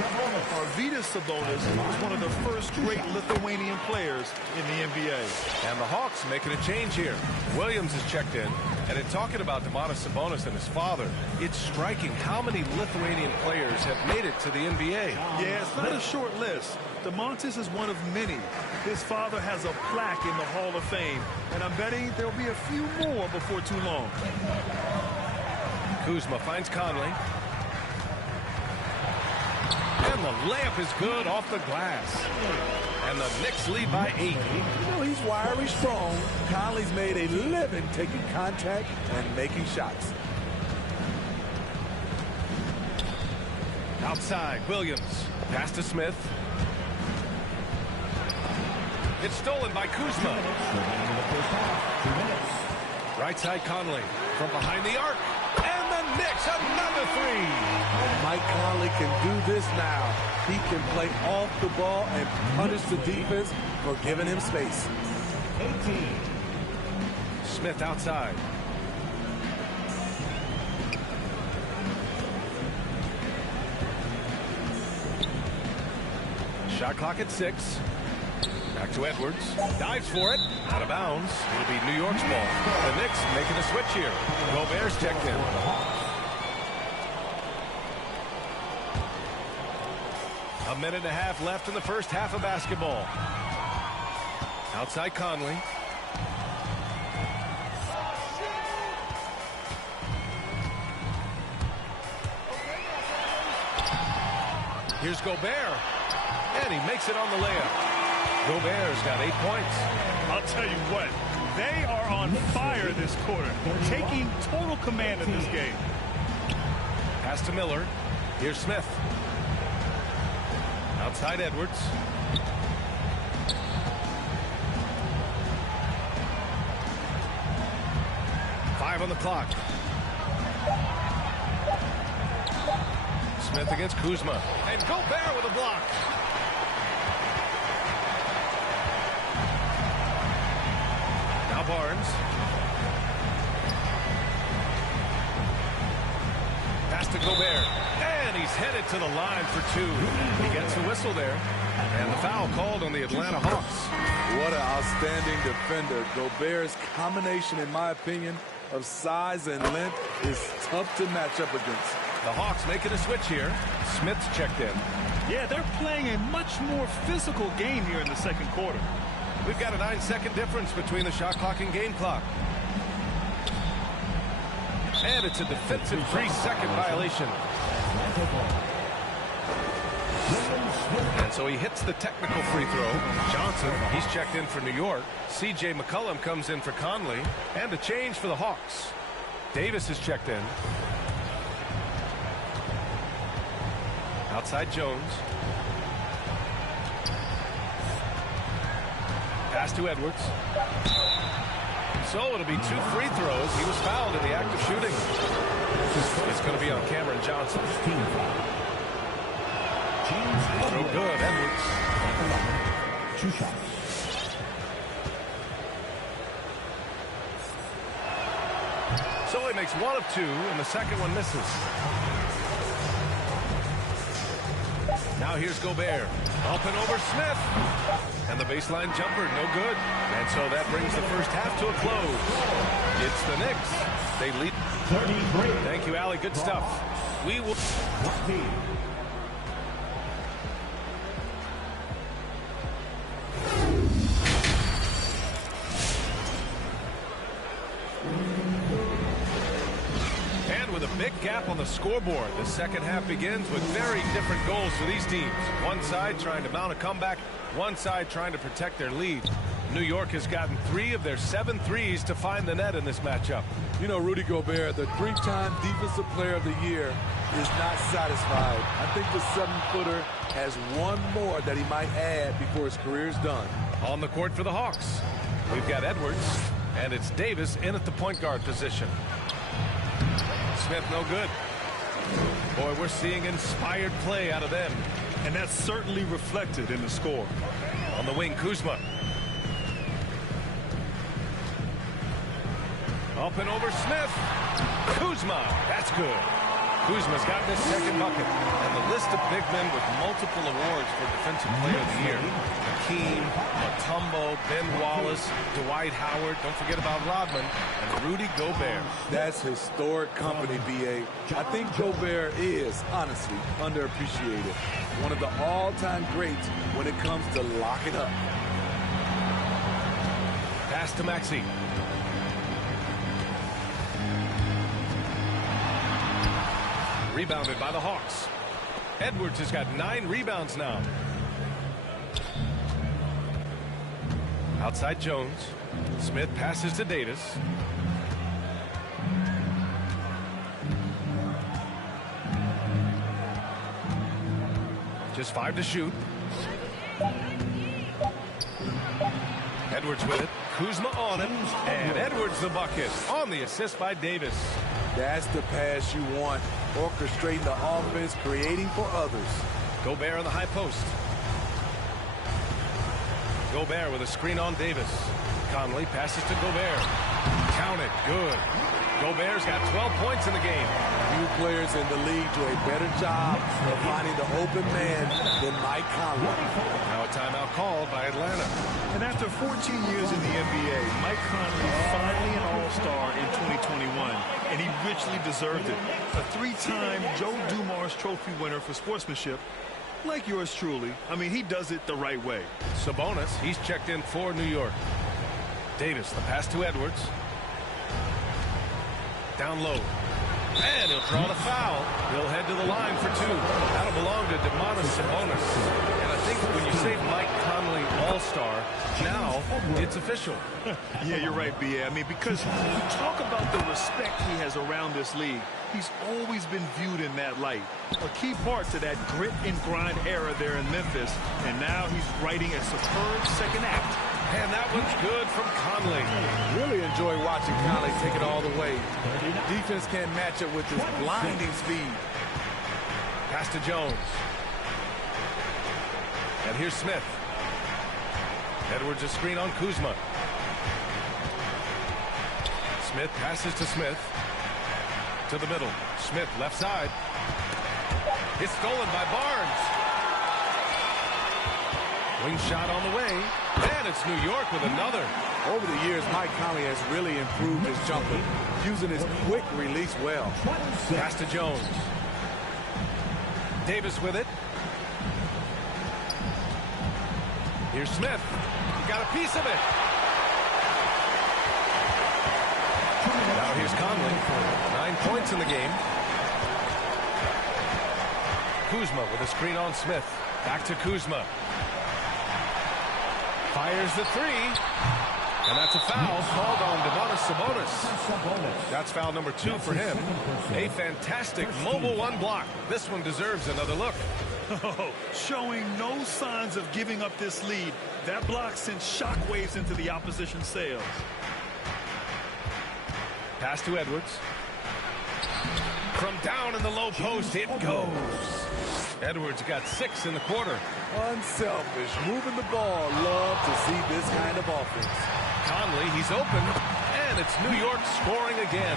Arvydas Sabonis was one of the first great Lithuanian players in the NBA. And the Hawks making a change here. Williams is checked in. And in talking about Domantas Sabonis and his father, it's striking how many Lithuanian players have made it to the NBA. Yeah, it's not a short list. Domantas is one of many. His father has a plaque in the Hall of Fame, and I'm betting there'll be a few more before too long. Kuzma finds Conley. And the layup is good off the glass. And the Knicks lead by 8. You know, he's wiry, strong. Conley's made a living taking contact and making shots. Outside, Williams. Pass to Smith. It's stolen by Kuzma. Right side, Conley. From behind the arc. And the Knicks, another 3. Mike Conley can do this now. He can play off the ball and punish the defense for giving him space. 18. Smith outside. Shot clock at 6. Back to Edwards. Dives for it. Out of bounds. It'll be New York's ball. The Knicks making a switch here. Gobert's checked in. A minute and a half left in the first half of basketball. Outside Conley. Here's Gobert. And he makes it on the layup. Gobert's got 8 points. I'll tell you what, they are on fire this quarter, taking total command of this game. Pass to Miller. Here's Smith. Outside Edwards. Five on the clock. Smith against Kuzma. And Gobert with a block. Now Barnes. Pass to Gobert. And he's headed to the line for 2. He gets a whistle there. And the foul called on the Atlanta Hawks. What an outstanding defender. Gobert's combination, in my opinion, of size and length is tough to match up against. The Hawks making a switch here. Smith's checked in. Yeah, they're playing a much more physical game here in the second quarter. We've got a 9-second difference between the shot clock and game clock. And it's a defensive 3-second violation. And so he hits the technical free throw. Johnson, he's checked in for New York. C.J. McCollum comes in for Conley. And a change for the Hawks. Davis is checked in. Outside Jones. Pass to Edwards. So it'll be 2 free throws. He was fouled in the act of shooting. It's going to be on Cameron Johnson. Throw good, Edwards. 2 shots. So he makes 1 of 2, and the second one misses. Now here's Gobert. Up and over Smith. And the baseline jumper, no good. And so that brings the first half to a close. It's the Knicks. They lead. 33. Thank you, Allie. Good stuff. We will. With a big gap on the scoreboard, the second half begins with very different goals for these teams. One side trying to mount a comeback, one side trying to protect their lead. New York has gotten 3 of their 7 threes to find the net in this matchup. You know, Rudy Gobert, the 3-time Defensive Player of the Year, is not satisfied. I think the 7-footer has 1 more that he might add before his career is done. On the court for the Hawks, we've got Edwards, and it's Davis in at the point guard position. Smith no good. Boy, we're seeing inspired play out of them. And that's certainly reflected in the score. On the wing, Kuzma. Up and over Smith. Kuzma, that's good. Kuzma's got this second bucket. And the list of big men with multiple awards for Defensive Player of the Year. Hakeem, Mutombo, Ben Wallace, Dwight Howard. Don't forget about Rodman and Rudy Gobert. That's historic company, B.A. I think Gobert is, honestly, underappreciated. One of the all-time greats when it comes to locking up. Pass to Maxey. Rebounded by the Hawks. Edwards has got 9 rebounds now. Outside Jones. Smith passes to Davis. Just 5 to shoot. Edwards with it. Kuzma on him. And Edwards the bucket on the assist by Davis. That's the pass you want. Orchestrating the offense, creating for others. Gobert on the high post. Gobert with a screen on Davis. Conley passes to Gobert. Count it. Good. Gobert's got 12 points in the game. Few players in the league do a better job of finding the open man than Mike Conley. Now a timeout called by Atlanta. And after 14 years in the NBA, Mike Conley finally an All-Star in 2021, and he richly deserved it. A 3-time Joe Dumars Trophy winner for sportsmanship, like yours truly. I mean, he does it the right way. Sabonis, he's checked in for New York. Davis, the pass to Edwards. Down low. And he'll draw the foul. He'll head to the line for 2. That'll belong to Domantas Sabonis. And I think when you say Mike Conley All-Star, now it's official. Yeah, you're right, B.A. I mean, because you talk about the respect he has around this league. He's always been viewed in that light. A key part to that grit and grind era there in Memphis. And now he's writing a superb second act. And that one's good from Conley. Really enjoy watching Conley take it all the way. Defense can't match it with his blinding speed. Pass to Jones. And here's Smith. Edwards a screen on Kuzma. Smith passes to Smith. To the middle. Smith left side. It's stolen by Barnes. Wing shot on the way. And it's New York with another. Over the years, Mike Conley has really improved his jumper, using his quick release well. Pass to Jones. Davis with it. Here's Smith. He got a piece of it. Now here's Conley. 9 points in the game. Kuzma with a screen on Smith. Back to Kuzma. Fires the three. And that's a foul called on Domantas Sabonis. That's foul number 2 for him. A fantastic mobile one block. This one deserves another look. Oh, showing no signs of giving up this lead. That block sent shockwaves into the opposition sails. Pass to Edwards. From down in the low post, it goes. Edwards got 6 in the quarter. Unselfish, moving the ball. Love to see this kind of offense. Conley, he's open, and it's New York scoring again.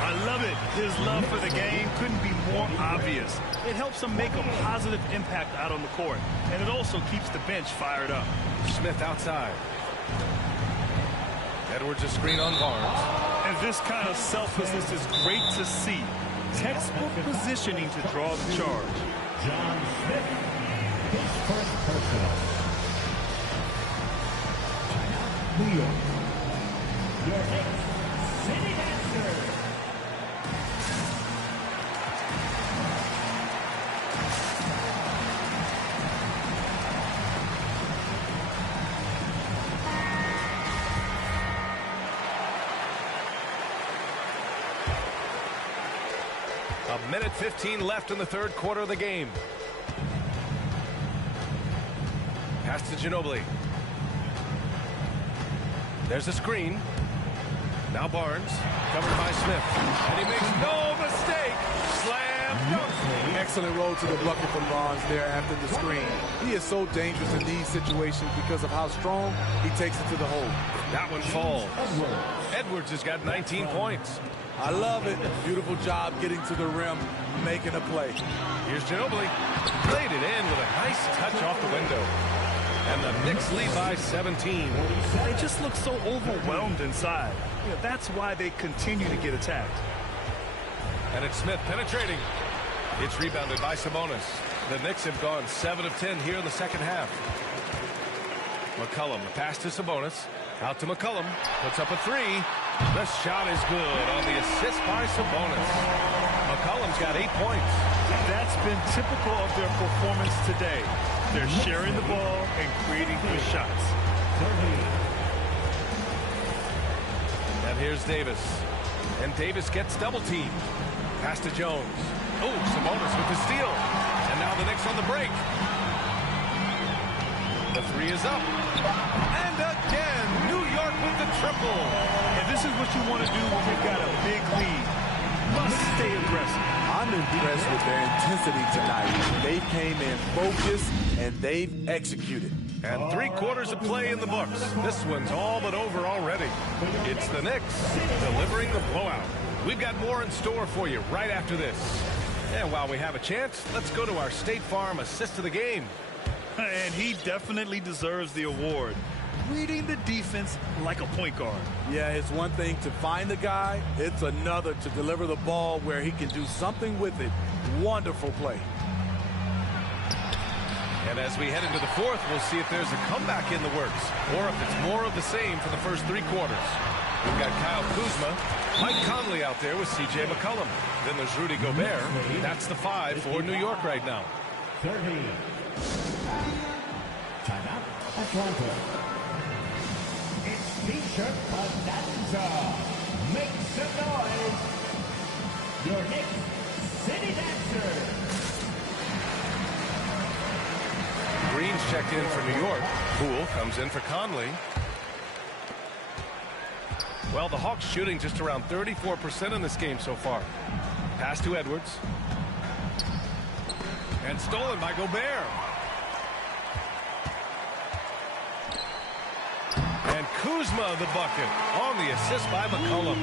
I love it. His love for the game couldn't be more obvious. It helps him make a positive impact out on the court, and it also keeps the bench fired up. Smith outside. Edwards a screen on Barnes. And this kind of selflessness is great to see. Textbook positioning to draw the charge. John Smith, his first personal. New York. Your next City Dancer. A minute 15 left in the third quarter of the game. Pass to Ginobili. There's a screen. Now Barnes, covered by Smith. And he makes no mistake. Slam dunk. Excellent roll to the bucket from Barnes there after the screen. He is so dangerous in these situations because of how strong he takes it to the hole. That one falls. Edwards has got 19 points. I love it. Beautiful job getting to the rim, making a play. Here's Ginobili. Played it in with a nice touch off the window. And the Knicks lead by 17. They just look so overwhelmed inside. That's why they continue to get attacked. And it's Smith penetrating. It's rebounded by Sabonis. The Knicks have gone 7 of 10 here in the second half. McCollum, the pass to Sabonis. Out to McCollum. Puts up a three. The shot is good on the assist by Sabonis. McCollum's got 8 points. That's been typical of their performance today. They're sharing the ball and creating good shots. And here's Davis. And Davis gets double teamed. Pass to Jones. Oh, Sabonis with the steal. And now the Knicks on the break. The three is up. And again, New York with the triple. And this is what you want to do when you've got a big lead. Must stay aggressive. I'm impressed with their intensity tonight. They came in focused, and they've executed. And 3 quarters of play in the books. This one's all but over already. It's the Knicks delivering the blowout. We've got more in store for you right after this. And while we have a chance, let's go to our State Farm assist of the game. And he definitely deserves the award. Reading the defense like a point guard. Yeah, it's one thing to find the guy. It's another to deliver the ball where he can do something with it. Wonderful play. And as we head into the fourth, we'll see if there's a comeback in the works or if it's more of the same for the first 3 quarters. We've got Kyle Kuzma, Mike Conley out there with C.J. McCollum. Then there's Rudy Gobert. That's the 5 for New York right now. 30. Timeout, Atlanta. It's T-shirt bonanza. Make some noise. Your next City Dancer. Green's checked in for New York. Poole comes in for Conley. Well, the Hawks shooting just around 34% in this game so far. Pass to Edwards. And stolen by Gobert. And Kuzma the bucket on the assist by McCollum.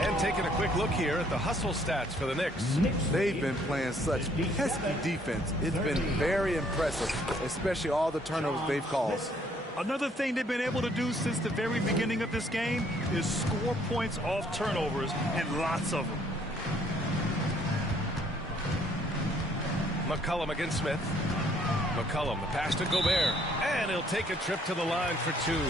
And taking a quick look here at the hustle stats for the Knicks. They've been playing such pesky defense. It's been very impressive, especially all the turnovers they've caused. Another thing they've been able to do since the very beginning of this game is score points off turnovers, and lots of them. McCollum against Smith. McCollum, the pass to Gobert, and he'll take a trip to the line for two.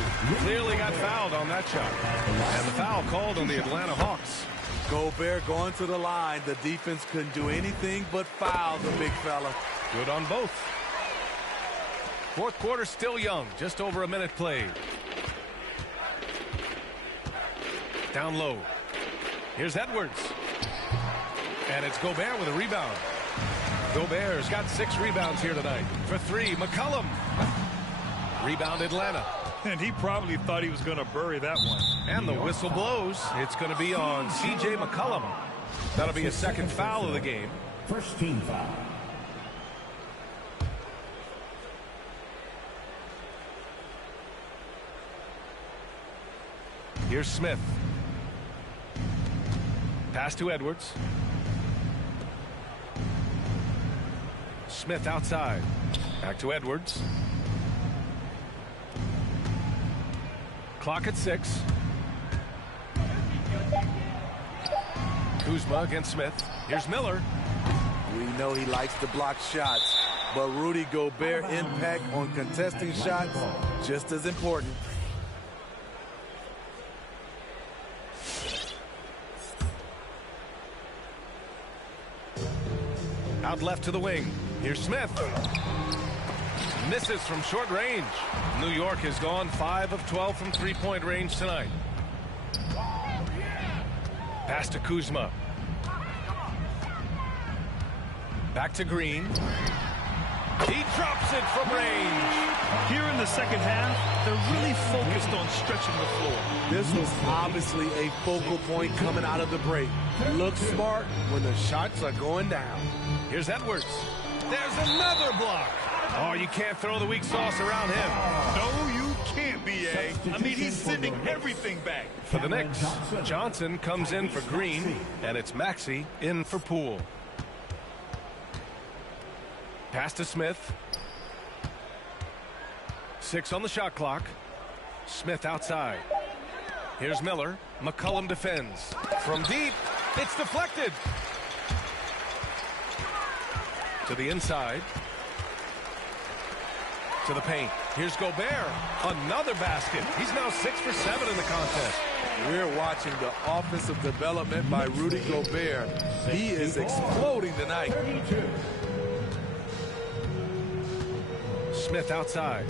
Clearly got fouled on that shot. And the foul called on the Atlanta Hawks. Gobert going to the line. The defense couldn't do anything but foul the big fella. Good on both. Fourth quarter still young, just over a minute played. Down low. Here's Edwards. And it's Gobert with a rebound. Gobert's got 6 rebounds here tonight. For 3, McCollum. Rebound Atlanta. And he probably thought he was going to bury that one. And the whistle blows. It's going to be on C.J. McCollum. That'll be his second foul of the game. First team foul. Here's Smith. Pass to Edwards. Smith outside. Back to Edwards. Clock at 6. Kuzma against Smith. Here's Miller. We know he likes to block shots, but Rudy Gobert impact on contesting shots just as important. Out left to the wing. Here's Smith. Misses from short range. New York has gone 5 of 12 from three-point range tonight. Pass to Kuzma. Back to Green. He drops it from range. Here in the second half, they're really focused on stretching the floor. This was obviously a focal point coming out of the break. Look smart when the shots are going down. Here's Edwards. There's another block. Oh, you can't throw the weak sauce around him. No, you can't, B.A. I mean, he's sending everything back. For the Knicks, Johnson comes in for Green, and it's Maxey in for Poole. Pass to Smith. 6 on the shot clock. Smith outside. Here's Miller. McCollum defends. From deep, it's deflected. To the inside. To the paint. Here's Gobert. Another basket. He's now 6 for 7 in the contest. We're watching the offensive development by Rudy Gobert. He is exploding tonight. Smith outside.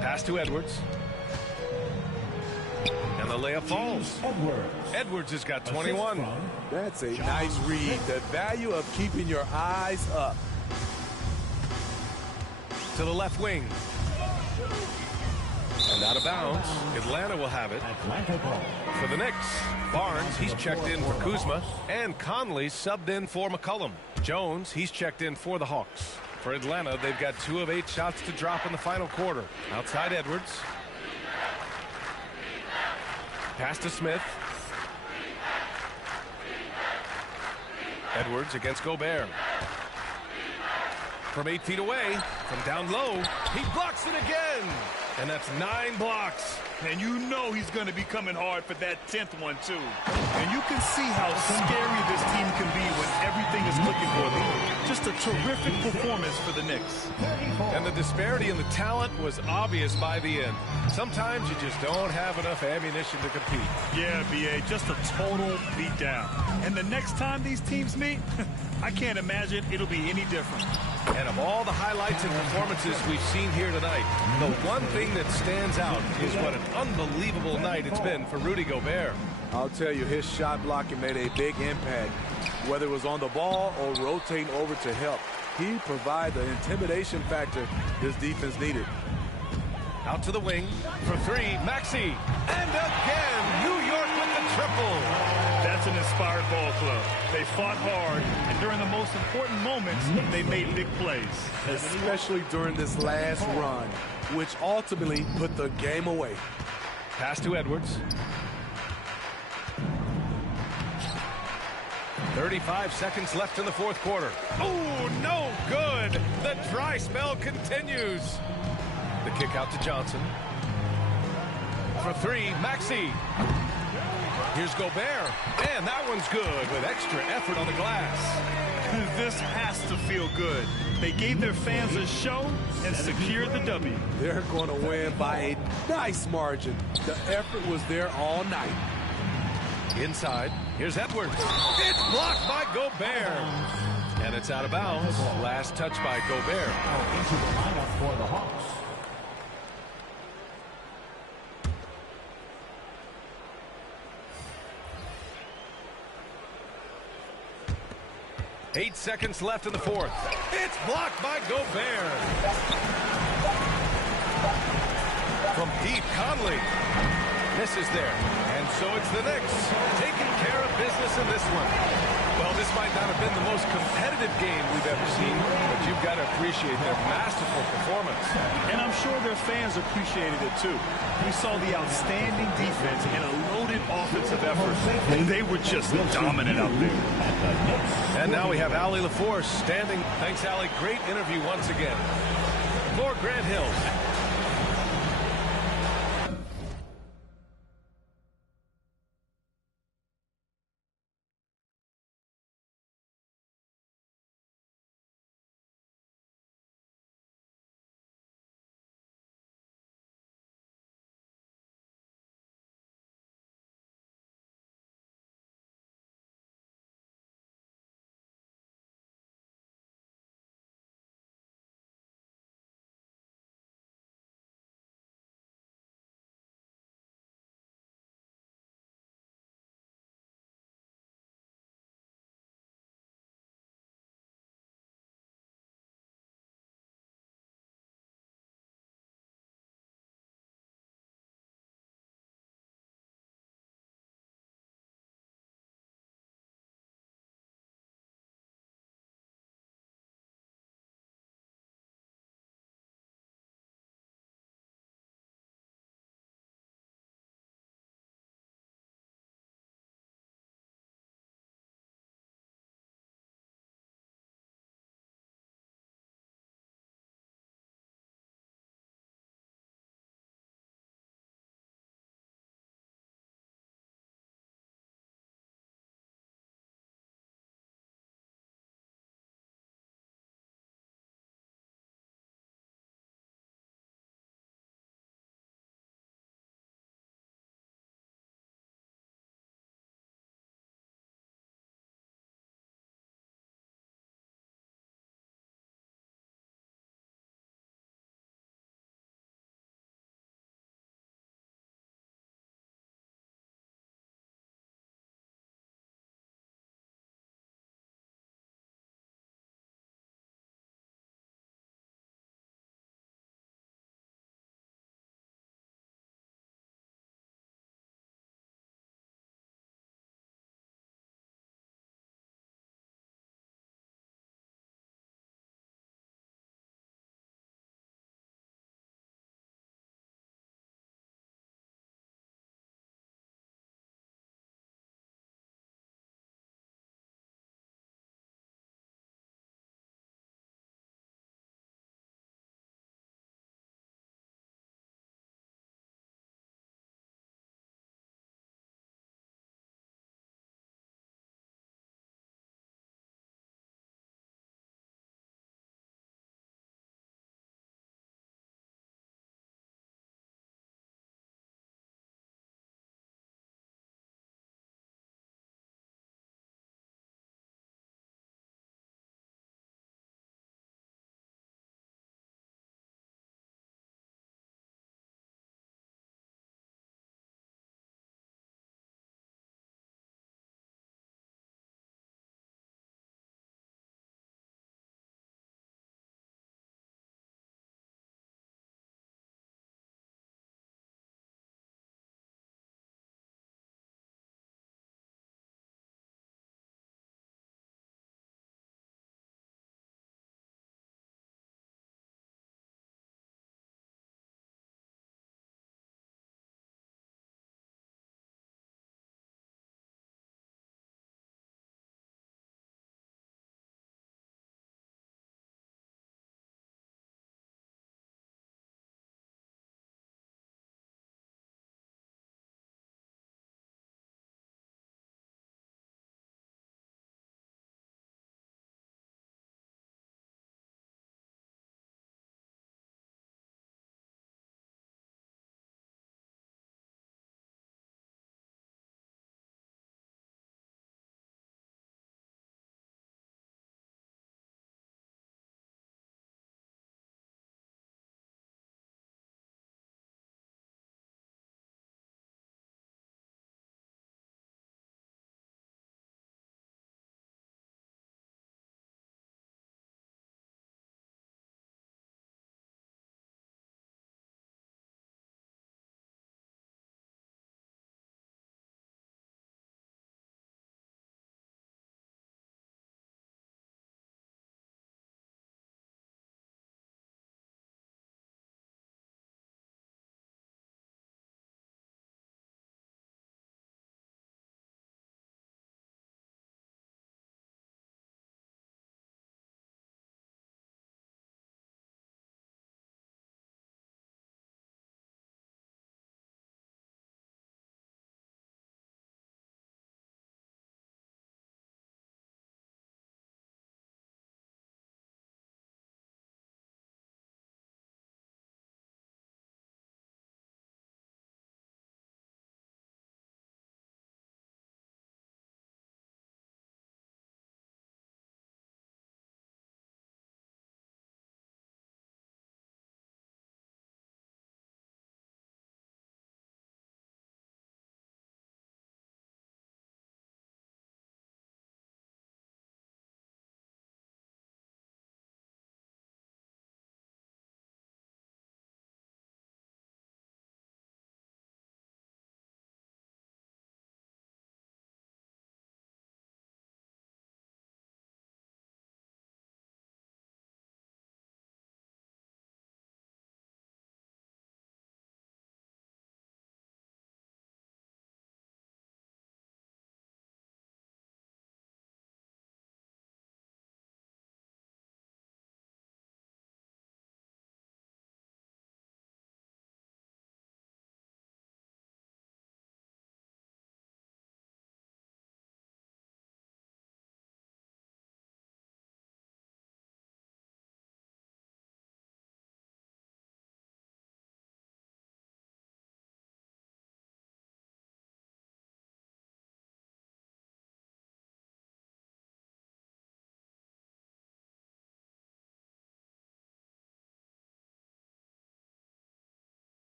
Pass to Edwards. And the layup falls. Edwards has got 21. That's a nice read. The value of keeping your eyes up. To the left wing. And out of bounds. Atlanta will have it. For the Knicks, Barnes, he's checked in for Kuzma. And Conley subbed in for McCollum. Jones, he's checked in for the Hawks. For Atlanta, they've got 2 of 8 shots to drop in the final quarter. Outside Edwards. Pass to Smith. Edwards against Gobert. From 8 feet away, from down low, he blocks it again. And that's 9 blocks. And you know he's going to be coming hard for that 10th one, too. And you can see how scary this team can be when everything is clicking for them. Just a terrific performance for the Knicks. And the disparity in the talent was obvious by the end. Sometimes you just don't have enough ammunition to compete. Yeah, B.A., just a total beatdown. And the next time these teams meet, I can't imagine it'll be any different. And of all the highlights and performances we've seen here tonight, the one thing that stands out is what an unbelievable night it's been for Rudy Gobert. I'll tell you, his shot blocking made a big impact. Whether it was on the ball or rotating over to help, he provided the intimidation factor this defense needed. Out to the wing for 3, Maxey. And again, New York with the triple. That's an inspired ball club. They fought hard, and during the most important moments, they made big plays. Especially during this last run, which ultimately put the game away. Pass to Edwards. 35 seconds left in the fourth quarter. Oh, no good. The dry spell continues. The kick out to Johnson. For three, Maxey. Here's Gobert. And that one's good with extra effort on the glass. This has to feel good. They gave their fans a show and secured the W. They're going to win by a nice margin. The effort was there all night. Inside, here's Edwards. It's blocked by Gobert. And it's out of bounds. Last touch by Gobert. Into the lineup for the Hawks. Eight seconds left in the fourth. It's blocked by Gobert. From deep, Conley. Misses there. And so it's the Knicks taking care of business in this one. Well, this might not have been the most competitive game we've ever seen, but you've got to appreciate their masterful performance. And I'm sure their fans appreciated it too. We saw the outstanding defense and a loaded offensive effort. They were just dominant out there. And now we have Allie LaForce standing. Thanks, Allie. Great interview once again. For Grant Hill.